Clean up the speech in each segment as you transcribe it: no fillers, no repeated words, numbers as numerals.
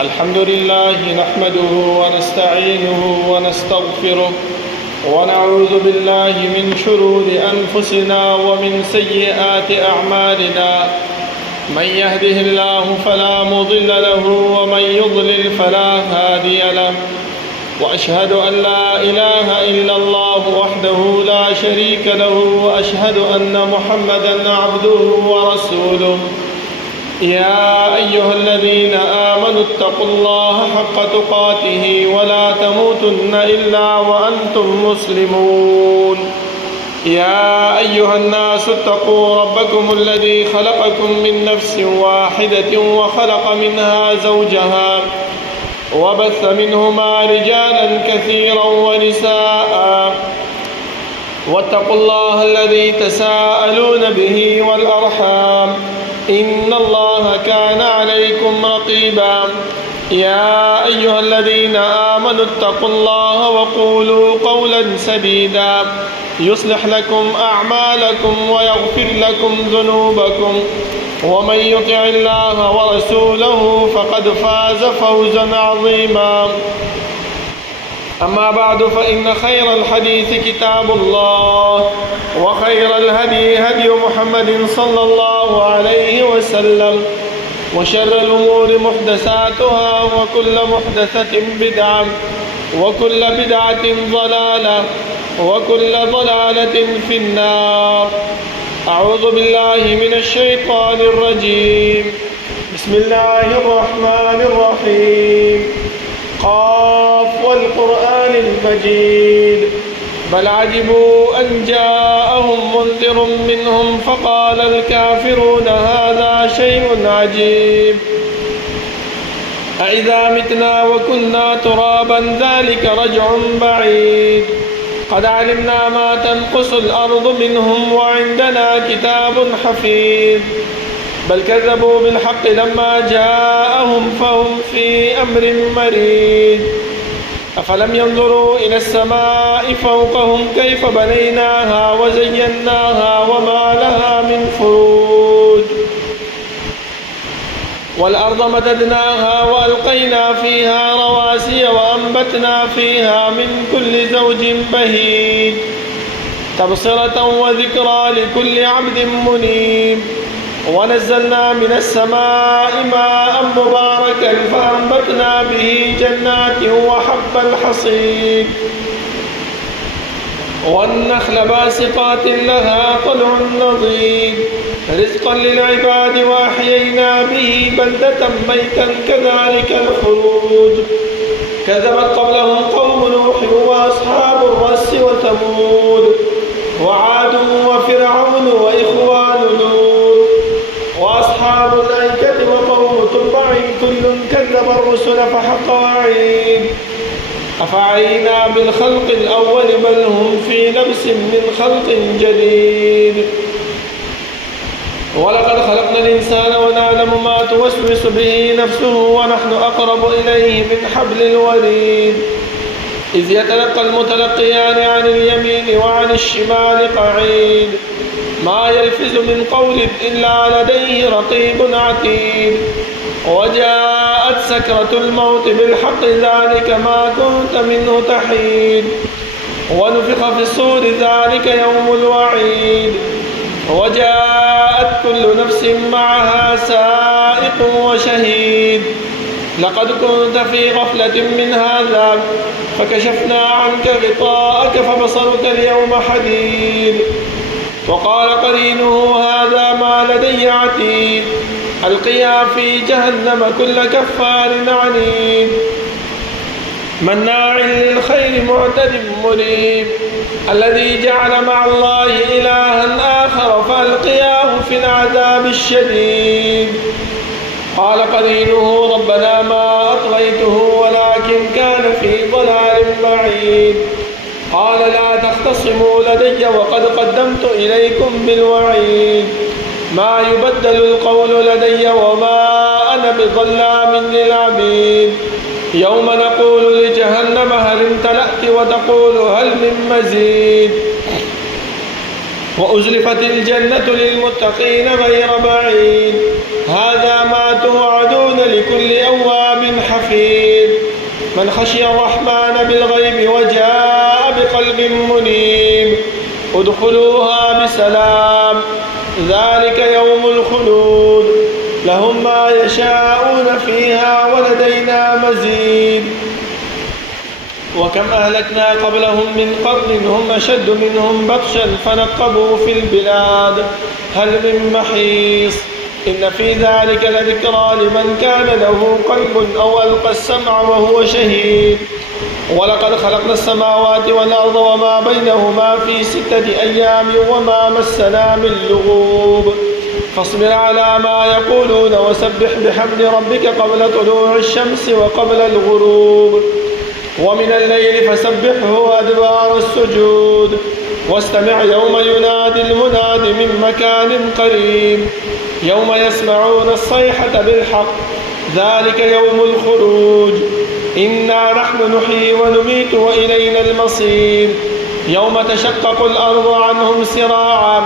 الحمد لله نحمده ونستعينه ونستغفره ونعوذ بالله من شرور أنفسنا ومن سيئات أعمالنا. من يهده الله فلا مضل له ومن يضلل فلا هادي له، وأشهد أن لا إله إلا الله وحده لا شريك له، وأشهد أن محمدا عبده ورسوله. يا أيها الذين آمنوا اتقوا الله حق تقاته ولا تموتن إلا وأنتم مسلمون. يا أيها الناس اتقوا ربكم الذي خلقكم من نفس واحدة وخلق منها زوجها وبث منهما رجالا كثيرا ونساء، واتقوا الله الذي تساءلون به والأرحام إن الله كان عليكم رقيبا. يا أيها الذين آمنوا اتقوا الله وقولوا قولا سديدا يصلح لكم أعمالكم ويغفر لكم ذنوبكم، ومن يطع الله ورسوله فقد فاز فوزا عظيما. أما بعد، فإن خير الحديث كتاب الله، وخير الهدي هدي محمد صلى الله عليه وسلم، وشر الأمور محدثاتها، وكل محدثة بدعة، وكل بدعة ضلالة، وكل ضلالة في النار. أعوذ بالله من الشيطان الرجيم. بسم الله الرحمن الرحيم. قاف والقرآن المجيد. بل عجبوا أن جاءهم منذر منهم فقال الكافرون هذا شيء عجيب. أإذا متنا وكنا ترابا ذلك رجع بعيد. قد علمنا ما تنقص الأرض منهم وعندنا كتاب حفيظ. بل كذبوا بالحق لما جاءهم فهم في أمر مريج. أفلم ينظروا إلى السماء فوقهم كيف بنيناها وزيناها وما لها من فروج. والأرض مددناها وألقينا فيها رواسي وأنبتنا فيها من كل زوج بهيج، تبصرة وذكرى لكل عبد منيب. ونزلنا من السماء ماء مباركا فأنبتنا به جنات وحب الحصيد، والنخل باسقات لها طلع نضيد، رزقا للعباد وأحيينا به بلدة ميتا كذلك الخروج. كذبت قبلهم قوم نوح وأصحاب الرس وثمود وعاد وفرعون وإخوان لوط وأصحاب الأيكة وقوم تبع كل كذب الرسل فحق وعيد. أفعينا بالخلق الأول بل هم في لبس من خلق جديد. ولقد خلقنا الإنسان ونعلم ما توسوس به نفسه ونحن أقرب إليه من حبل الوريد. إذ يتلقى المتلقيان عن اليمين وعن الشمال قعيد. ما يلفظ من قول إلا لديه رقيب عتيد. وجاءت سكرة الموت بالحق ذلك ما كنت منه تحيد. ونفخ في الصور ذلك يوم الوعيد. وجاءت كل نفس معها سائق وشهيد. لقد كنت في غفلة من هذا فكشفنا عنك غطاءك فبصرك اليوم حديد. وقال قرينه هذا ما لدي عتيد. ألقيا في جهنم كل كفار عنيد. مناع للخير معتد مريب. الذي جعل مع الله إلها آخر فألقياه في العذاب الشديد. قال قرينه ربنا ما أطغيته ولكن كان في ضلال بعيد. قال لا تختصموا لدي وقد قدمت إليكم بالوعيد. ما يبدل القول لدي وما أنا بظلام للعبيد. يوم نقول لجهنم هل امتلأت وتقول هل من مزيد. وأزلفت الجنة للمتقين غير بعيد. هذا ما توعدون من خشي الرحمن بالغيب وجاء بقلب منيب ادخلوها بسلام ذلك يوم الخلود لهم ما يشاءون فيها ولدينا مزيد وكم أهلكنا قبلهم من قرن هم أشد منهم بطشا فنقبوا في البلاد هل من محيص إن في ذلك لذكرى لمن كان له قلب أو ألقى السمع وهو شهيد ولقد خلقنا السماوات والأرض وما بينهما في 6 أيام وما مسنا من لغوب فاصبر على ما يقولون وسبح بحمد ربك قبل طلوع الشمس وقبل الغروب ومن الليل فسبحه وأدبار السجود واستمع يوم ينادي المناد من مكان قريب يوم يسمعون الصيحة بالحق ذلك يوم الخروج إنا نحن نحيي ونميت وإلينا المصير يوم تشقق الأرض عنهم سراعا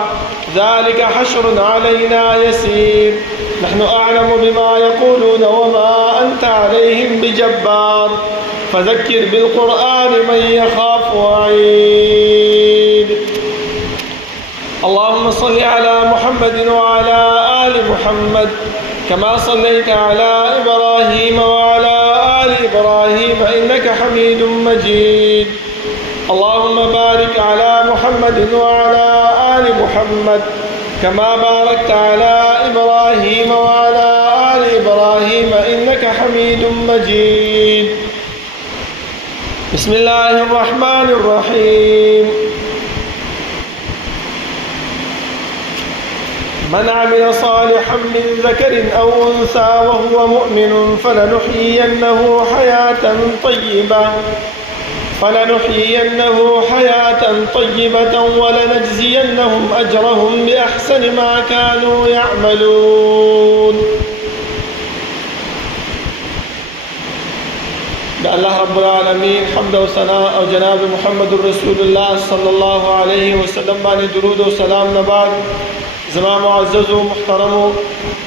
ذلك حشر علينا يسير نحن أعلم بما يقولون وما أنت عليهم بجبار فذكر بالقرآن من يخاف وعيد اللهم صل على محمد وعلى آل محمد كما صليت على إبراهيم وعلى آل إبراهيم إنك حميد مجيد اللهم بارك على محمد وعلى آل محمد كما باركت على إبراهيم وعلى آل إبراهيم إنك حميد مجيد بسم الله الرحمن الرحيم من عمل صالحا من ذكر أو أنثى وهو مؤمن فلنحيينه حياة طيبة ولنجزينهم أجرهم بأحسن ما كانوا يعملون الله رب العالمين حمد و ثناء او جناب محمد رسول الله صلی الله علیه وسلم باندې درود او سلام نه بعد زما معزز او محترم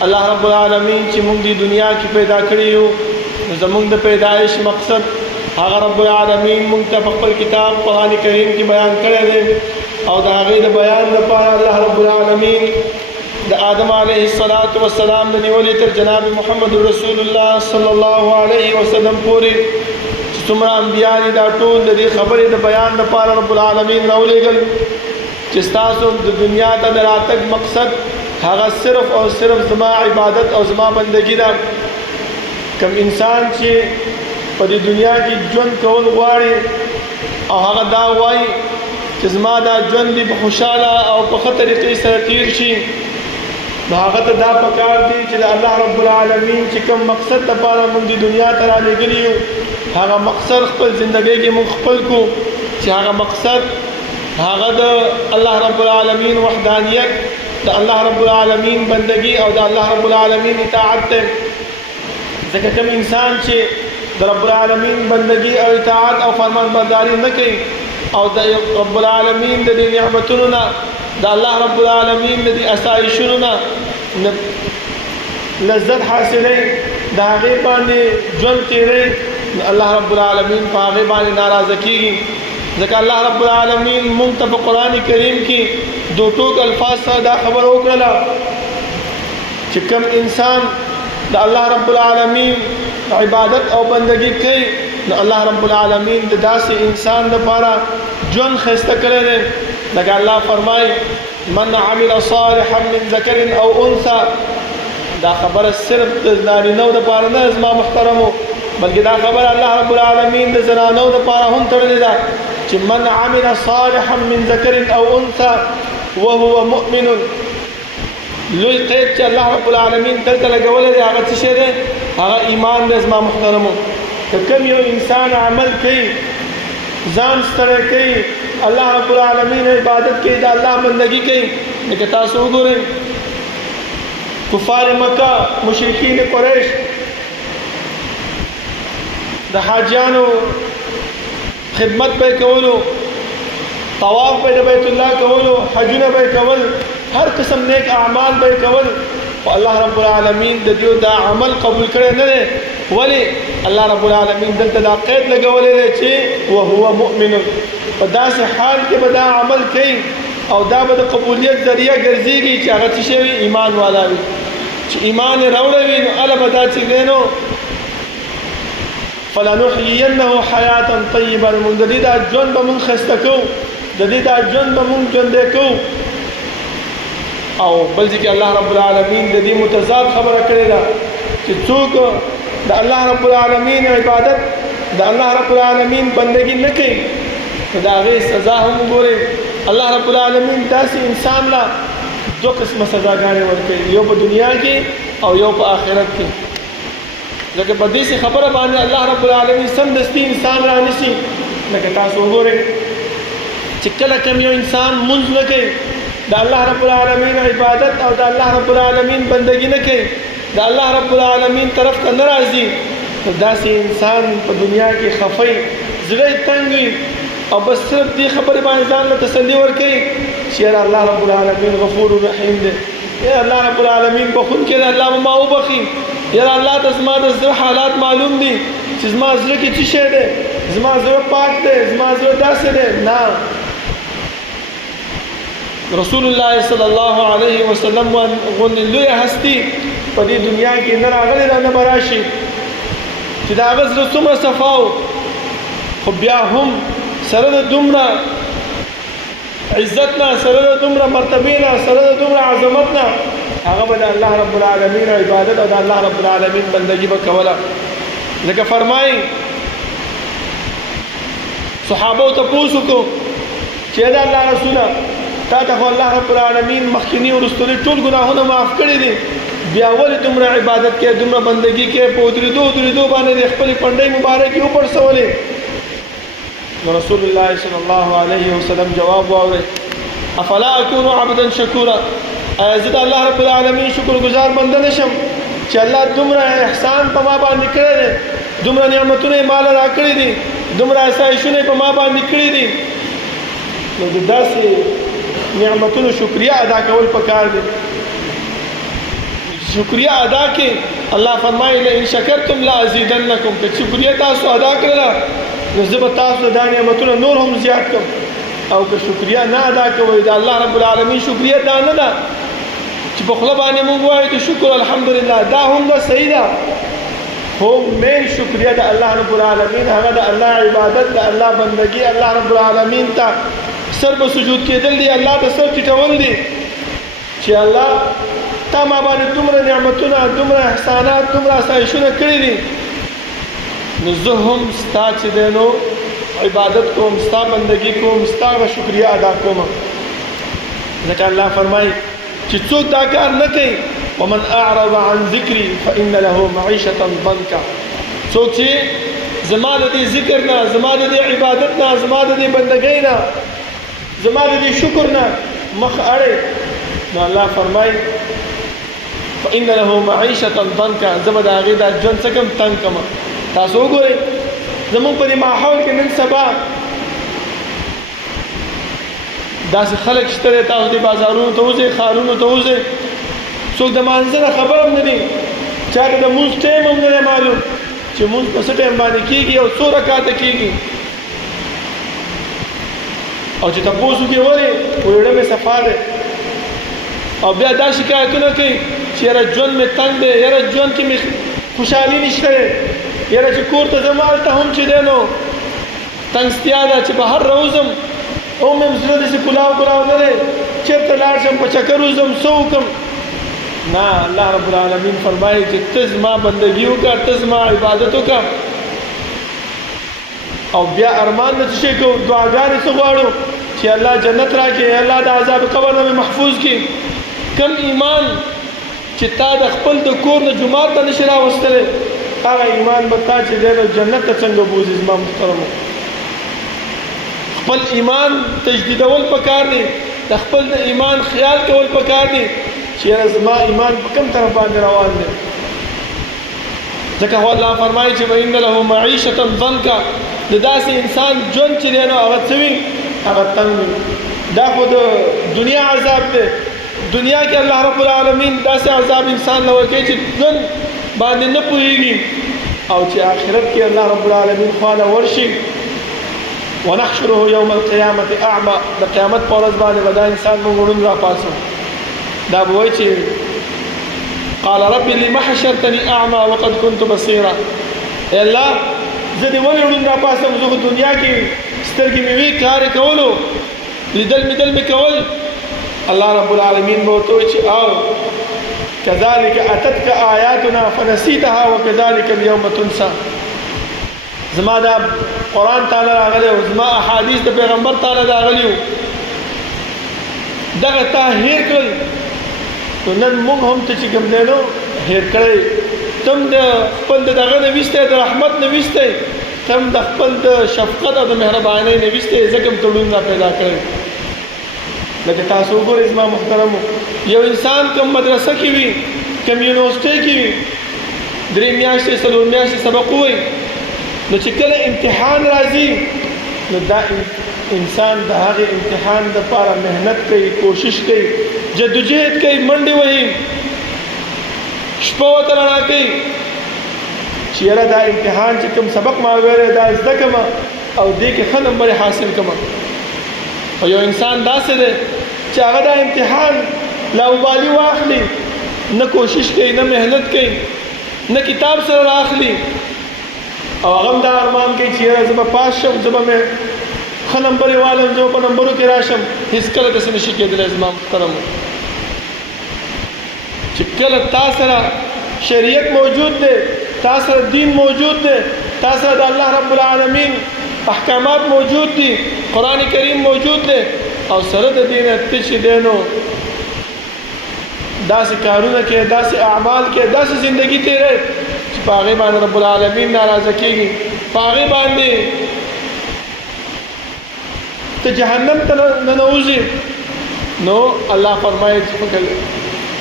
الله رب العالمین چې موږ د دنیا کې پیدا کړی یو زموږ د پیدایش مقصد هغه رب العالمین موږ ته په خپل کتاب قرآن کریم کې بیان کړی دی او د هغې د بیان لپاره الله رب العالمین د آدم علیه السلام د نیولې تر جناب محمد رسول الله صلی الله علیه وسلم پورې څومره انبیاء دي دا ټول د دې خبرې د بیان لپاره رب العالمین راولېږل چې ستاسو د دنیا ته د راتګ مقصد هغه صرف او صرف زما عبادت او زما بندګي ده. کوم انسان چې په دې دنیا کې ژوند کول غواړي او هغه دا وایي چې زما دا ژوند دې په خوشاله او په ښه طریقې سره تیر شي، نو هغه ته دا پکار دی چې د الله رب العالمین چې کوم مقصد لپاره موږ د دنیا ته رالېږلي یو هغه مقصد خپل زندګۍ کې موږ خپل کړو، چې هغه مقصد هغه د الله رب العالمین وحدانیت، د الله رب العالمین بندگی او د الله رب العالمین اطاعت دی. ځکه کوم انسان چې د رب العالمین بندگی او اطاعت او فرمانبرداري نه کوي او د رب العالمین د دې نعمتونو نه د الله رب العالمین د دې اسایشونو نه لذت حاصلې د هغې باندې ژوند تېرئ، الله رب العالمین په هغې باندې ناراضه کېږي. ځکه الله رب العالمین موږ ته په قرآن کریم کې دو ټوک الفاظ سره دا خبره وکړله چې کوم انسان د الله رب العالمین عبادت او بندگی کوي، نو الله رب العالمین د داسې انسان لپاره ژوند ښایسته کړی دی. لکه الله فرمایي من عمل صالحا من ذکر او انثى، دا خبره صرف د نارینهو دپاره نه زما محترمو، بلکې دا خبره الله رب العالمین د زنانو دپاره هم تړلې ده چې من عمل صالحا من ذکر او انثى وهو مؤمن. لوی قید چې الله رب العالمین دلته لګولی دی هغه څه شی دی؟ هغه ایمان دی. زما محترمو که کوم یو انسان عمل کوي، ځان ستړی کوي، الله رب العالمین عبادت کوي، د الله بندگی کوي، لکه تاسو وګورئ کفار مکه، مشرکین قریش د حاجیانو خدمت به کولو، طواف به د بیت الله کولو، حجونه به کول، هر قسم نیک اعمال به کول، خو الله رب العالمین د دیو دا عمل قبول کړی نه دی. ولې الله رب العالمین دلته دا قید لګولی دی چې وهو مؤمن، په داسې حال کې به دا عمل کوي او دا به د قبولیت ذریعه ګرځېږي چې هغه څه شی وي، ایمان والا وي. چې ایمان یې راوړی وي نو هله به دا چې دی نو فلنحیینه حیاتا طیبه، مونږ د دې دا ژوند به مونږ ښایسته کوو، د دې دا ژوند به مونږ ژوندی کوو. او بل ځای کې الله رب العالمین د دې متضاد خبره کړې ده چې څوک د الله رب العالمین عبادت، د الله رب العالمین بندگی نه کوي نو د هغې سزا هم وګورئ. الله رب العالمین داسې انسان لا دوه قسمه سزاګانې ورکوي، یو په دنیا کې او یو په آخرت کې. ځکه په دې خبره باندې الله رب العالمین سمدستي انسان رانیسي. لکه تاسو وګورئ چې کله کوم یو انسان مونځ نه کوي، د الله رب العالمین عبادت او د الله رب العالمین بندگی نه کوي، د الله رب العالمین طرف ته نه راځي، نو داسې انسان په دنیا کې خفی، زړه یې تنګ وي او بس صرف دې خبرې باندې ځان له تسلي ورکوي چې یاره الله رب العالمین غفور رحیم دی، یا الله رب العالمین بخونکی دی، الله به ما وبخي، یاره الله ته زما د زړه حالات معلوم دي چې زما زړه کې څه شی دی، زما زړه پاک دی، زما زړه داسې دی. نه، رسول الله صلی الله علیه وسلم غوندې لوی هستی په دې دنیا کې نه راغلی ده نه به راشي چې د هغه زړه څومره صفا و، خو بیا هم سره د دومره عزت نه، سره د دومره مرتبې نه، سره د دومره عظمت نه هغه به د الله رب العالمین عبادت او د الله رب العالمین بندگی به کوله. ځکه فرمایي صحابو تپوس وکړو چې د الله رسوله تا ته خو الله رب العالمین مخکینی او وروستني ټول ګناهونه معاف کړي دي، بیا ولې دومره عبادت کې، دومره بندگی کې په درېدو باندې د خپلې پنډۍ مبارکې وپړسولې؟ نو رسول الله صلی الله علیه وسلم جواب واورئ، افلا اکون عبدا شکورا، ایا زه د الله رب العالمین شکر گزار بنده نشم چې الله دومره احسان په ما باندې کړی دی، دومره نعمتونه یې ماله راکړي دي، دومره آسایشونه یې په ما باندې کړي دي. نو د داسې نعمتونو شکریه ادا کول پکار دي. شکریه ادا کې الله فرمایي لئن شکرتم لازیدنکم، که شکریه تاسو ادا کړله نو زه به تاسو دا نعمتونه نور هم زیات کړم. او که شکریه نه ادا کوئ، د الله رب العالمین شکریه دا نه ده چې په خوله باندې موږ وایو چې شکر الحمدلله، دا هم ده صحیح ده، خو مین شکریه د الله رب العالمین هغه د الله عبادت، د الله بندگی، الله رب العالمین ته سر به سجود کېدل دي، الله ته سر ټیټول دي چې الله تا ما باندې دومره نعمتونه، دومره احسانات، دومره آسایشونه کړي دي، نو زه هم ستا چې دی نو عبادت کوم، ستا بندگی کوم، ستا به شکریه ادا کوم. ځکه الله فرمایي چې څوک دا کار نه کوي ومن اعرض عن ذکري فإن له معیشة ضنکا، څوک چې زما د دې ذکر نه، زما د دې عبادت نه، زما د دې بندګۍ نه، زما د دې شکر نه مخ اړې، نو الله فرمایي فإن له معیشة ضنکا، زه به د هغې دا ژوند څه کوم تنګ کړم. تاسو وګورئ زمونږ په دې ماحول کې نن سبا داسې خلک شته دی، تاسو دې بازارونو ته وځئ، ښارونو ته وځئ، څوک د مانځه نه خبر هم نه دي، چاته د مونځ ټایم هم نه دی معلوم چې مونځ په څه ټایم باندې کېږي او څو رکعته کېږي. او چې تپوس وکړي ولې ویړه مې صفا دی، او بیا دا شکایتونه کوي چې یاره ژوند مې تنګ دی، یاره ژوند کې مې خوشحالي نشته دی، یاره چې کور ته ځم هلته هم چې دی نو تنګستیا ده چې بهر راوځم او مې زړه داسې کلاو نه دی، چېرته لاړ شم په چکر وځم څه وکړم. نه، الله رب العالمین فرمایي چې ته زما بندګي وکړه، ته زما عبادت وکړه، او بیا ارمان نه څه شی کوو، دعاګانې څه غواړو چې الله جنت راکړي، الله د عذاب قبر نه محفوظ کړي. کم ایمان چې تا د خپل د کور نه جومات ته نشي راوستلی، هغه ایمان به تا چې دی نو جنت ته څنګه بوځي. زما محترمو، خپل ایمان تجدیدول پکار دی، د خپل د ایمان خیال کول پکار دی چې زما ایمان په کوم طرف باندې روان دی. ځکه هو الله فرمایي چې وإن له معیشة ضنکا، د داسې انسان ژوند چې دی نو هغه څه وي، هغه تنګ وي. دا خو د دنیا عذاب دی، دنیا کې الله رب العالمین داسې عذاب انسان له ورکوي چې نن باندې نه پوهېږي او چې آخرت کې الله رب العالمین خواله ورشي ونحشره یوم القیامة اعمى د قیامت په ورځ باندې به دا انسان موږ ړوند راپاڅو دا به وایي چې قال رب لم حشرتني اعمى وقد كنت بصيرا ای الله زه دې ولې ړوند راپاڅم زه خو دنیا کې سترګې مې وي کار یې کولو لیدل مې کول الله رب العالمین به ورته وایي چې او كذلك أتتك آياتنا فنسيتها وكذلك اليوم تنسى زما دا قرآن تعالی راغلی او زما احادیث د پیغمبر تعالی راغلی دغه تا هیر کړل نو نن موږ هم ته چې کوم دی نو هیر کړی تم د خپل دغه نه ویستی د رحمت نه ویستی تم د خپل د شفقت او د مهربانۍ نه ویستی ځکه م ته ړوند را پیدا کړی لکه تاسو وګورئ زما محترمو یو انسان کوم مدرسه کې وي کوم یونیورسټۍ کې وي 3 میاشتې 4 میاشتې سبق ووایي نو چې کله امتحان راځي نو دا انسان د هغې امتحان دپاره محنت کوي کوشش کوي جدوجهد کوي منډې وهي شپه ورته رڼا کوي چې یاره دا امتحان چې کوم سبق ما ویلی دا زده کړمه او دې کې ښه نمبرې حاصل کړمه او یو انسان داسې دی چې هغه دا امتحان لاوبالي واخلي نه کوشش کوي نه محنت کوي نه کتاب سره راخلي او هغه دا ارمان کوي چې یاره زه به پاس شم زه به مې ښه نمبرې والم زه به په نمبرو کې راشم هېڅ کله داسې نشي کېدلی زما محترمو چې کله تا سره شریعت موجود دی تا سره دین موجود دی تا سره د الله رب العالمین احکامات موجود دي قرآن کریم موجود دی او سره د دې نه ته چې دی نو داسې کارونه کې داسې اعمال کې داسې زندگی تیری چې په هغې باندې رب العالمین ناراضه کېږي په هغې باندې ته جهنم ته ننوځې نو الله فرمایي چې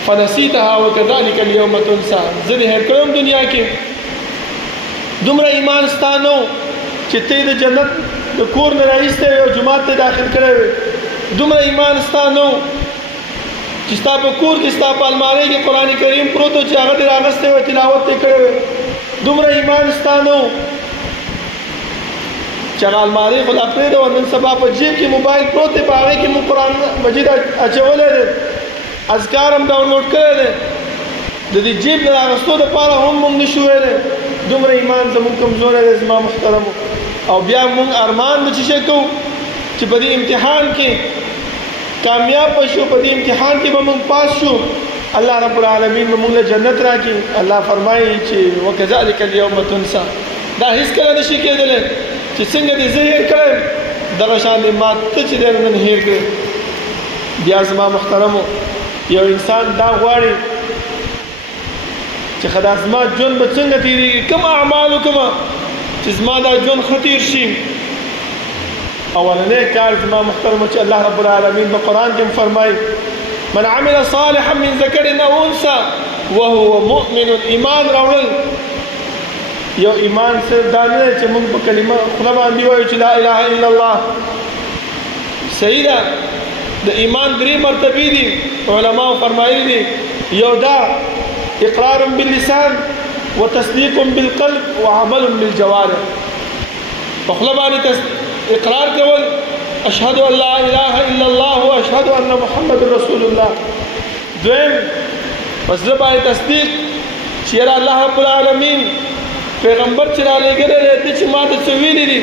فنسیتها وکذلک اليوم تنسى زه دې هېر کړم دنیا کې دومره ایمان ستا نه چې ته د جنت د کور نه راایستی وې او جومات ته داخل کړی وې دومره ایمان ستا نه چې ستا په کور کې ستا په المارۍ کې قرآن کریم پروت و چې هغه دې راغستی وې تلاوت دې کړی وې دومره ایمان ستا نه چې هغه المارۍ خو لا پرېږده نن سبا په جیب کې موبایل پروت دی په هغې کې مونږ قرآن مجید اچولی دی اذکار هم ډاونلوډ کړی دی د دې جیب نه راغستو دپاره هم مونږ نشو ویلی دومره ایمان زمونږ کمزوری دی زما محترمو او بیا مونږ ارمان د څه شی کوو چې په دې امتحان کې کامیاب بشو په دې امتحان کې به مونږ پاس شو الله رب العالمین به مونږ له جنت راکړي الله فرمایي چې وکذلک اليوم تنسى دا هیڅ کله نشي کېدلی چې څنګه دې زه هېر کړم دغه شان دې ما ته چې دی نن هېر کړې بیا زما محترمو یو انسان دا غواړي چې خدا زما ژوند به څنګه تېرېږي کوم اعمال وکړمه چې زما دا ژوند ښه تېر شي اولنی کار زما محترمو چې الله رب العالمین په قرآن کې فرمایي من عمل صالحا من ذکر او انثى وهو مؤمن ایمان راوړل یو ایمان صرف دا نه دی چې موږ په کلمه خوله باندې وایو چې لا اله الا الله صحیح ده د ایمان 3 مرتبې دي علماء فرمایلی دي یو دا اقرار باللسان وتصديق بالقلب وعمل بالجوارح په خوله باندې اقرار کول اشهد ان لا اله الا الله واشهد ان محمد رسول الله دویم پس زه باندې تصدیق چې الله رب العالمین پیغمبر چې را لېږلی دی چې ما ته څه ویلي دي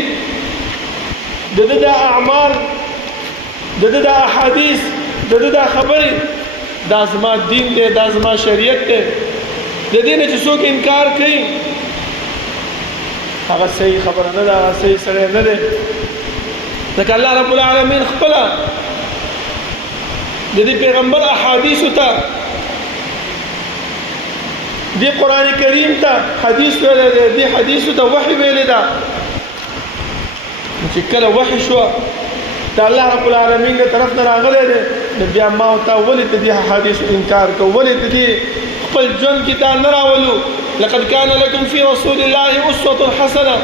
د ده دا اعمال د ده دا احادیث د ده دا خبرې دا زما دین دی دا زما شریعت دی د دې نه چې څوک انکار کوي هغه صحیح خبره نه ده هغه صحیح سړی نه دی ځکه الله رب العالمین خپله د دې پیغمبر احادیثو ته دی قرآن کریم ته حدیث ویلی دی دی حدیثو ته وحی ویلی ده چې کله وحی شوه د الله رب العالمین د طرف نه راغلی دی نو بیا ما ورته ولې د دې حدیثو انکار کوو ولې د دې خپل ژوند کې دا نه راولو لقد كان لكم في رسول الله اسوة حسنه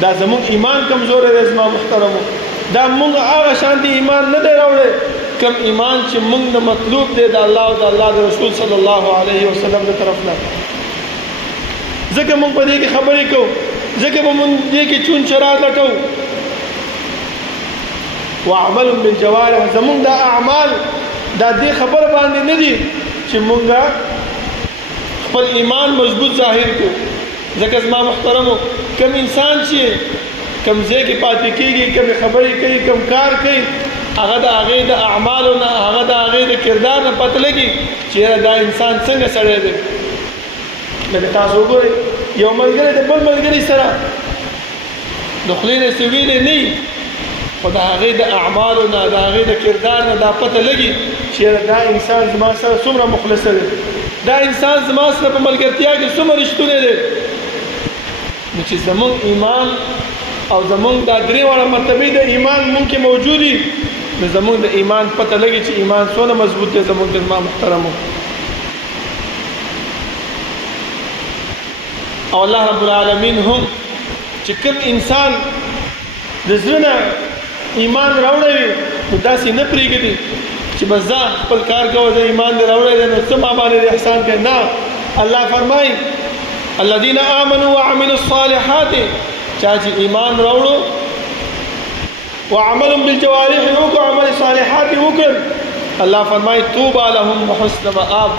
دا زموږ ایمان کمزوری دی زما محترمو دا موږ هغه شانتې ایمان نه دی راوړی کم ایمان چې موږ نه مطلوب دی د الله او د الله د رسول صلی الله علیه وسلم د طرف نه. ځکه موږ په دې کې خبرې کوو، ځکه به موږ دې کې چون چرا لټو. وعمل بالجوارح، زموږ دا اعمال دا دې خبر باندې نه دي چې موږ خپل ایمان مضبوط ظاهر کړو. ځکه زما محترمو کم انسان چې کم ځای کې پاتې کېږي، کم خبرې کوي، کم کار کوي، هغه د هغې د اعمالو نه، هغه د هغې د کردار نه پته لګي چې دا انسان څنګه سړی دی. لکه تاسو وګورئ یو ملګری د بل ملګري سره د خولې نه څه ویلی نه وي، خو د هغې د اعمالو نه، د هغې د کردار نه دا پته لګي چې دا انسان زما سره څومره مخلصه دی، دا انسان زما سره په ملګرتیا کې څومره رښتونی دی. نو چې زموږ ایمان او زموږ دا درې واړه مرتبې د ایمان مونږ کې موجود دي، نو زموږ د ایمان پته لګي چې ایمان څونه مضبوط دی. زموږ د ما محترمو او الله رب العالمین هم چې کوم انسان د زړه نه ایمان راوړی نو داسې نه پرېږدي چې بس ځه خپل کار کوه، زه ایمان دې راوړی دی نو څه ما باندې احسان کوي. نه، الله فرمایي الذين آمنوا وعملوا الصالحات، چا چې ایمان راوړو وعمل بالجوارح وکړو، عمل صالحات وکړ، الله فرمایي طوبى لهم وحسن مآب،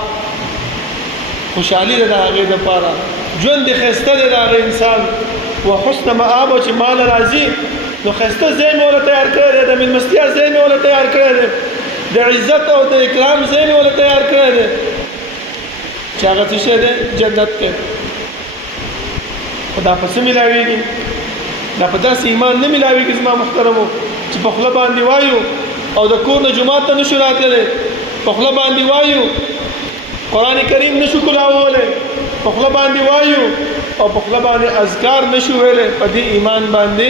خوشحالي ده د هغې دپاره، ژوند دې ښایسته دی د هغه انسان. وحسن مآب، چې مال راځي نو ښایسته ځای مې ورله تیار کړی دی، د مېلمستیا ځای مې ورله تیار کړی دی، د عزت او د اکرام ځای مې ورله تیار کړی دی چې هغه څه شی دی؟ جنت دی. خو دا په څه میلاویږي؟ دا په داسې ایمان نه میلاویږي زما محترمو چې په خوله باندې وایو او د کور نه جومات ته نشو راتللی، په خوله باندې وایو قرآن کریم نشو کلاولی، په خوله باندې وایو او په خوله باندې اذکار نشو ویلی، په دې ایمان باندې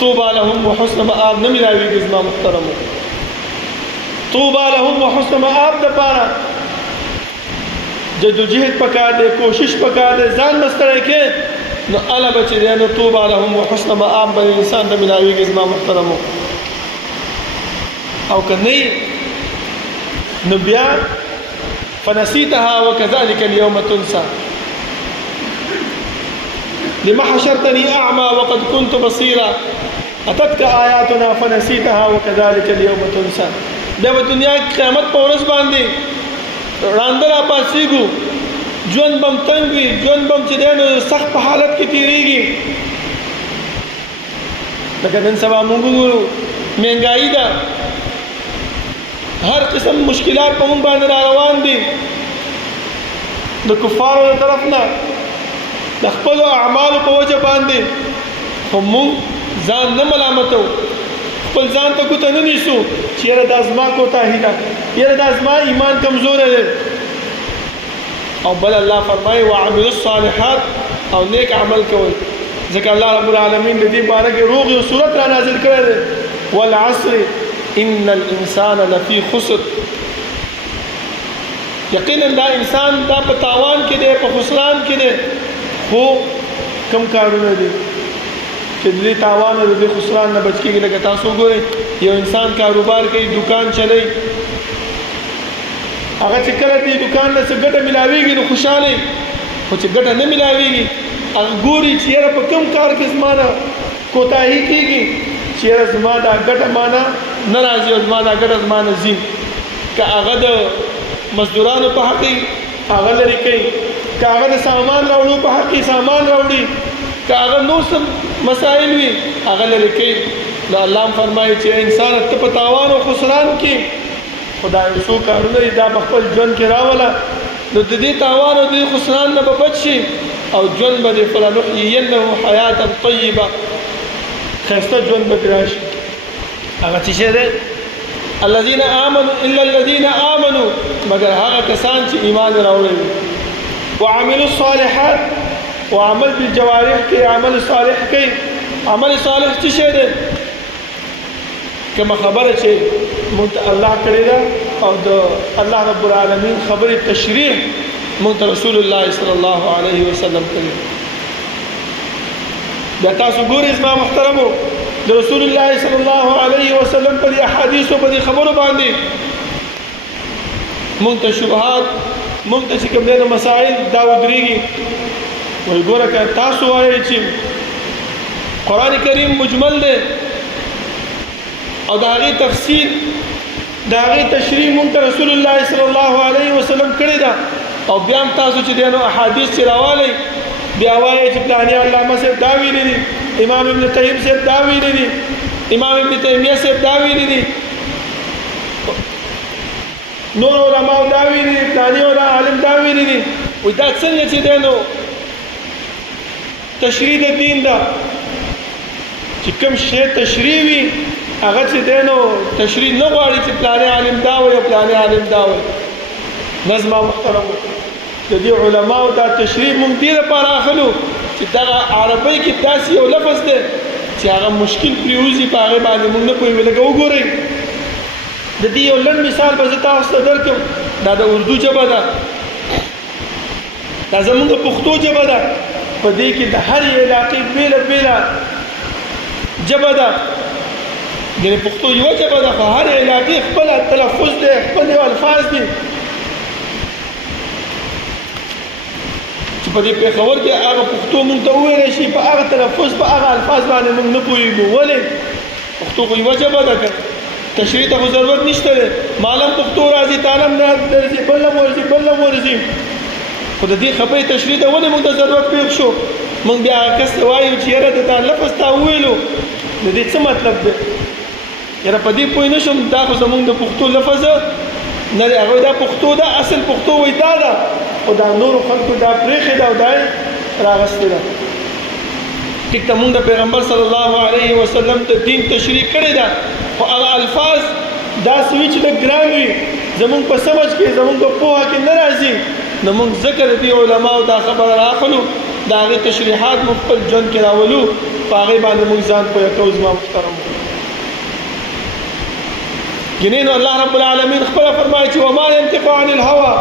طوبى لهم وحسن مآب نه میلاویږي زما محترمو. طوبى لهم وحسن مآب دپاره جدوجهد پکار دی، کوشش پکار دی، ځان مستړی کې نو اله به چې دی نو طوبى لهم وحسن مآب به انسان ته میلاویږي زما محترمو. او که نه نو بیا فنسیتها وكذلك اليوم تنسى لما حشرتني أعمى وقد كنت بصيرا أتتك آياتنا فنسيتها وكذلك اليوم تنسى. بیا په دنیا کې قیامت په ورځ باندې ړانده را پاڅېږو، ژوند به م تنګ وي، ژوند به م چې دی نو سخت په حالت کې تېرېږي. لکه نن سبا موږ وګورو مهنګایي ده، هر قسم مشکلات په موږ باندې را روان دي د کفارو له طرف نه، د خپلو اعمالو په وجه باندې. خو موږ ځان نه ملامتو، خپل ځان ته ګوته نه نیسو چې یاره دا زما کوتاهي ده، یاره دا زما ایمان کمزوری دی. او بل الله فرمایي وعملوا الصالحات، او نیک عمل کوئ، ځکه الله رب العالمین د دې باره کې روغ یو صورت را نازل کړی دی والعصر ان الانسان لفی خسر. یقینا دا انسان دا په تاوان کې دی، په خسران کې دی. خو کم کارونه دي چې د دې تاوان او د دې خسران نه بچ کېږي؟ لکه تاسو وګورئ یو انسان کاروبار کوي، دکان چلوي، هغه چې کله دې دکان نه څه ګټه میلاویږي نو خوشحاله، خو چې ګټه نه میلاویږي هغه ګوري چې یاره په کوم کار کې زما نه کوتاهي کېږي، چې یاره زما دا ګټه ما نه نه راځي او زما دا ګټه زما نه ځي. که هغه د مزدورانو په حق هغه لرې کوي، که هغه د سامان راوړو په حق سامان راوړي، که هغه نور څه مسائل وي هغه لرې کوي. نو الله فرمایي چې انسان ته په تاوان او خسران کې خدا یو څو کارونه دي دا په خپل ژوند کې راوله، نو د دې تاوان او د دې خسران نه به بچ شي او ژوند به دې فلنحیینه حیاتا طیبه، ښایسته ژوند به پرې راشي. هغه څه شی دی؟ الذین آمنوا الا الذین آمنوا، مگر هغه کسان چې ایمان راوړی وي. وعملوا الصالحات، وعمل بالجوارح کې عمل صالح کوي. عمل صالح څه شی دی؟ کومه خبره چې موږ ته الله کړې ده او د الله رب العالمین خبرې تشریح موږ ته رسول الله صلی الله علیه وسلم کړي. بیا تاسو ګورئ زما محترمو د رسول الله صلی الله علیه وسلم په احادیث او په خبرو باندې مونږ ته شبهات مونږ ته چې کوم دغه مسائل دا ودرېږي وایي ګوره که تاسو وایئ چې قرآن کریم مجمل دی او د هغې تفصیل د هغې تشریح مونږ ته رسول الله صلی الله علیه وسلم کړې ده او بیا هم تاسو چې دی نو احادیث چې راوالی بیا وایئ چې پلاني علامه صاحب دا ویلي دي امام ابن قیم صاحب دا ویلي دي امام ابن تیمیه صاحب دا ویلي دي نور علماء دا ویلي دي پلاني عالم دا ویلي دي وایي دا څنګه چې دی نو تشریح د دین ده چې کوم شی تشریح وي هغه چې دی نو تشریح نه غواړي چې پلاني عالم دا وایي او پلاني عالم دا وایي نظمه محترمو د دې علماو دا تشریح مونږ دې لپاره اخلو چې دغه عربۍ کې داسې یو لفظ دی چې هغه مشکل پرېوځي په هغې باندې مونږ نه پوهېږو لکه وګورئ د دې یو لنډ مثال به زه تاسو ته درکړم دا د اردو ژبه ده دا زمونږ پښتو ژبه ده په دې کې د هرې علاقې بېله بېله ژبه ده یعنې پښتو یوه ژبه ده خو هرې علاقې خپل تلفظ دی خپل یو الفاظ دي چې په دې پېښور کې هغه پښتو مونږ ته وویلی شي په هغه تلفظ په هغه الفاظ باندې مونږ نه پوهېږو ولې پښتو خو یوه ژبه ده که تشریح ته خو ضرورت نشته دی مالم پښتو راځي تالم نه درځي بل هم ورځي بل هم ورځي خو د دې خبرې تشریح ته ولې مونږ ته ضرورت پېښ شو مونږ بیا هغه کس ته وایو چې یاره د تا لفظ تا وویلو د دې څه مطلب دی یاره په دې پوه نه شم دا خو زمونږ د پښتو لفظ نه دی هغوی دا پښتو ده اصل پښتو وایي دا ده او دا نورو خلکو دا پرېښې ده او دا یې راغستې ده ټیک ته مونږ د پیغمبر صلی الله علیه وسلم د دین تشریح کړې ده خو هغه الفاظ داسې وي چې لږ ګران وي زمونږ په سمجھ کې زمونږ په پوهه کې نه راځي نو مونږ ځکه د دې علماو دا خبره راخلو د هغې تشریحات مونږ خپل ژوند کې راولو په هغې باندې مونږ ځان پوهه کوو زما محترمو ګینې نو الله رب العالمین خپله فرمایي چې وما ينطق عن الهوى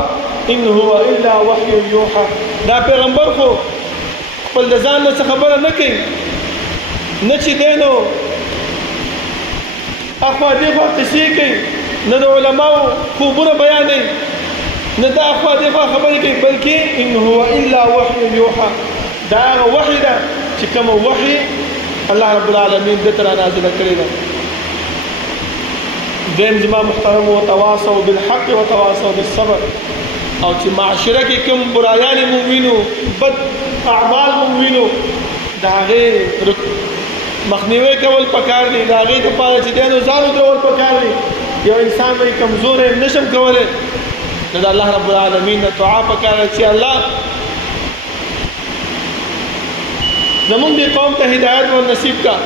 ان هو الا وحی یوحى دا پیغمبر خو خپل د ځان نه څه خبره نه کوي نه چې دی نو اخوا دېخوا قصې کوي نه د علماو خوبونه بیانوي نه د اخوا دېخوا خبرې کوي بلکې ان هو الا وحی یوحى دا هغه وحی ده چې کومه وحی الله رب العالمین ده ته رانازله کړې ده دیم زما محترم وتواصوا بالحق وتواصوا بالصبر او چې معاشره کې کوم برایان مونږ وینو بد اعمال مونږ وینو د هغې مخنیوی کول پکار دی د هغې دپاره چې دی نو ځان ودرول پکار دی یو انسان به کمزوری نشم کولی نو د الله رب العالمین نه دعا پکار دی چې الله زمونږ دې قوم ته هدایت ور نصیب کا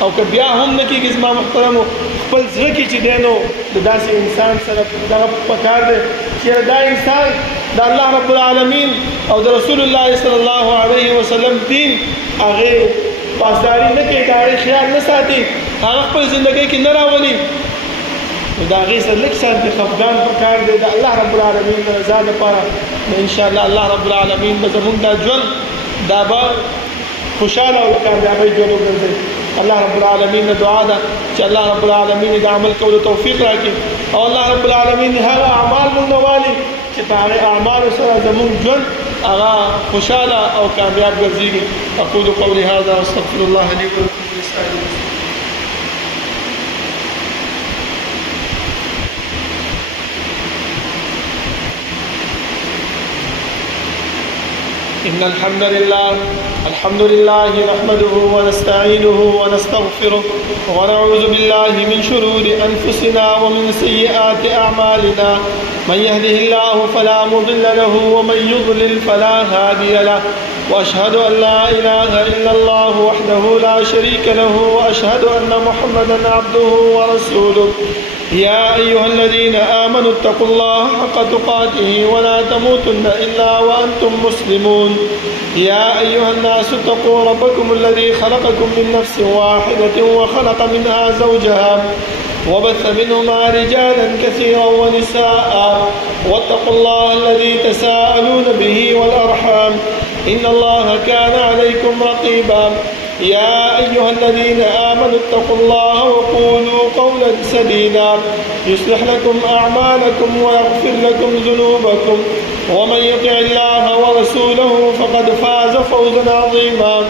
او که بیا هم نه کېږي زما محترمو خپل زړه کې چې دی نو د داسې انسان سره دغه پکار دی چې دا انسان د الله رب العالمین او د رسول الله صلی الله علیه وسلم دین هغې پاسداري نه کوي د هغې خیال نه ساتي هغه خپل زندګۍ کې نه راولي نو د هغې سره لږ شانتې خفګان پکار دی د الله رب العالمین د رضا دپاره نو انشاءالله الله رب العالمین به زمونږ دا ژوند دا به خوشحاله او د کامیابۍ ژوند وګرځوي الله رب العالمین دعا ده چې الله رب العالمین د عمل کولو توفیق راکړي او الله رب العالمین هغه اعمال مونږ نه والي چې په هغې اعمالو سره زمونږ ژوند هغه خوشحاله او کامیاب ګرځېږي اقول قولي هذا واستغفر الله لي ولكم ولسائر المسلمين إن الحمد لله نحمده ونستعينه ونستغفره ونعوذ بالله من شرور أنفسنا ومن سيئات أعمالنا من يهده الله فلا مضل له ومن يضلل فلا هادي له وأشهد أن لا إله إلا الله وحده لا شريك له وأشهد أن محمدا عبده ورسوله يا أيها الذين آمنوا اتقوا الله حق تقاته ولا تموتن إلا وأنتم مسلمون يا أيها الناس اتقوا ربكم الذي خلقكم من نفس واحدة وخلق منها زوجها وبث منهما رجالا كثيرا ونساء واتقوا الله الذي تساءلون به والأرحام إن الله كان عليكم رقيبا يا أيها الذين آمنوا اتقوا الله وقولوا قولا سديدا يصلح لكم أعمالكم ويغفر لكم ذنوبكم ومن يطع الله ورسوله فقد فاز فوزا عظيما.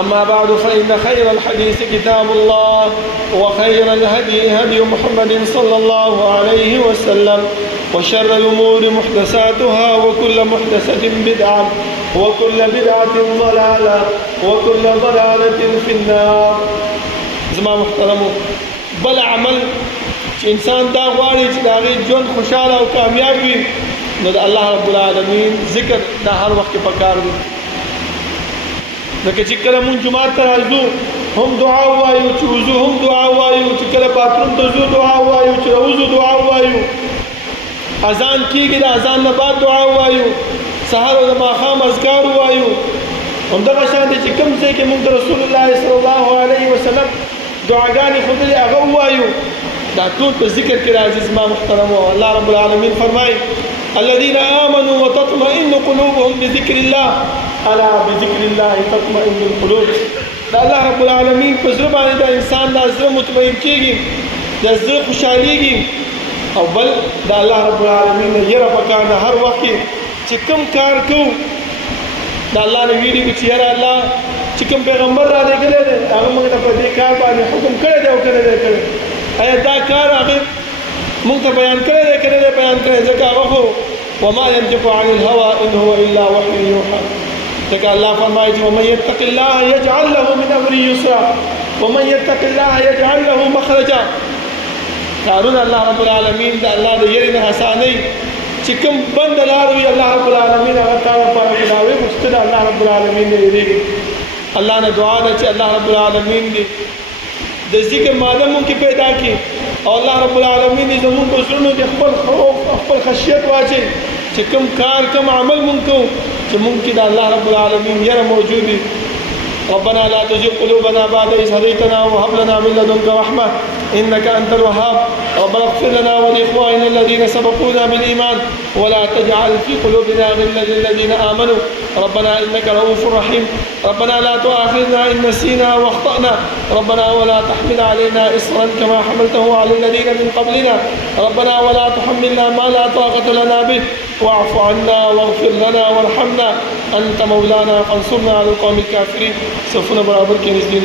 أما بعد فإن خير الحديث كتاب الله وخير الهدي هدي محمد صلى الله عليه وسلم وشر الأمور محدثاتها وكل محدثة بدعة وكل بدعة ضلالة وكل ضلالة في النار. زما محترمو بل عمل چې انسان دا غواړي چې د هغې ژوند خوشحاله او کامیاب وي نو د الله رب العالمین ذکر دا هر وخت کې پکار دی. لکه چې کله مونږ جومات ته راځو هم دعا وایو، چې وضو هم دعا وایو، چې کله باتروم ته ځو دعا وایو، چې راوځو دعا وایو، اذان کېږي د اذان نه بعد دعا وایو، سهار او د ماښام اذکار وایو. همدغه شان دی چې کوم ځای کې مونږ د رسول الله صلی الله علیه وسلم دعاګانې ښودلې هغه ووایو. دا ټول په ذکر کې راځي زما محترمو. الله رب العالمین فرمایي الذين آمنوا وتطمئن قلوبهم بذكر الله الا بذكر الله تطمئن القلوب. دا الله رب العالمین په زړه باندې د انسان د زړه مطمئن کېږي، د زړه خوشحالېږي. او بل د الله رب العالمین نه یره پکار ده هر وخت چې کوم کار کوو د الله نه ویریږو چې یاره الله چې کوم پیغمبر را لېږلی دی هغه موږ ته په دې کار باندې حکم کړی دی او که نه دی کړی، آیا دا کار هغې موږ ته بیان کړی دی که نه دی بیان کړی؟ ځکه هغه خو وما ينطق عن الهوى إن هو إلا وحي يوحى. ځکه الله فرمایي چې ومن يتق الله يجعل له من امره يسرا ومن يتق الله يجعل له مخرجا. کارونه الله رب العالمین د الله د یرې نه اسانوي. چې کوم بند لار وي الله رب العالمین هغه تا لپاره کړاوي. غوښتل الله رب العالمین نه یېرېږي. الله نه دعا ده چې الله رب العالمین دې د ذکر ماده مونږ کې پیدا کړي او الله رب العالمین دې زمونږ په زړونو کې خپل خوف خپل خشیت واچوي چې کوم کار کوم عمل مونږ کوو چې مونږ کې د الله رب العالمین یره موجود وي. ربنا لا تزغ قلوبنا بعد إذ هديتنا وهب لنا من لدنك رحمة إنك أنت الوهاب. ربنا اغفر لنا ولإخواننا الذين سبقونا بالإيمان ولا تجعل في قلوبنا غلا للذين آمنوا ربنا إنك رؤوف رحيم. ربنا لا تؤاخذنا إن نسينا واخطأنا ربنا ولا تحمل علينا إصرا كما حملته على الذين من قبلنا ربنا ولا تحملنا ما لا طاقة لنا به واعف عنا واغفر لنا وارحمنا أنت مولانا فانصرنا على القوم الكافرين. صفنا برابر کې نږدې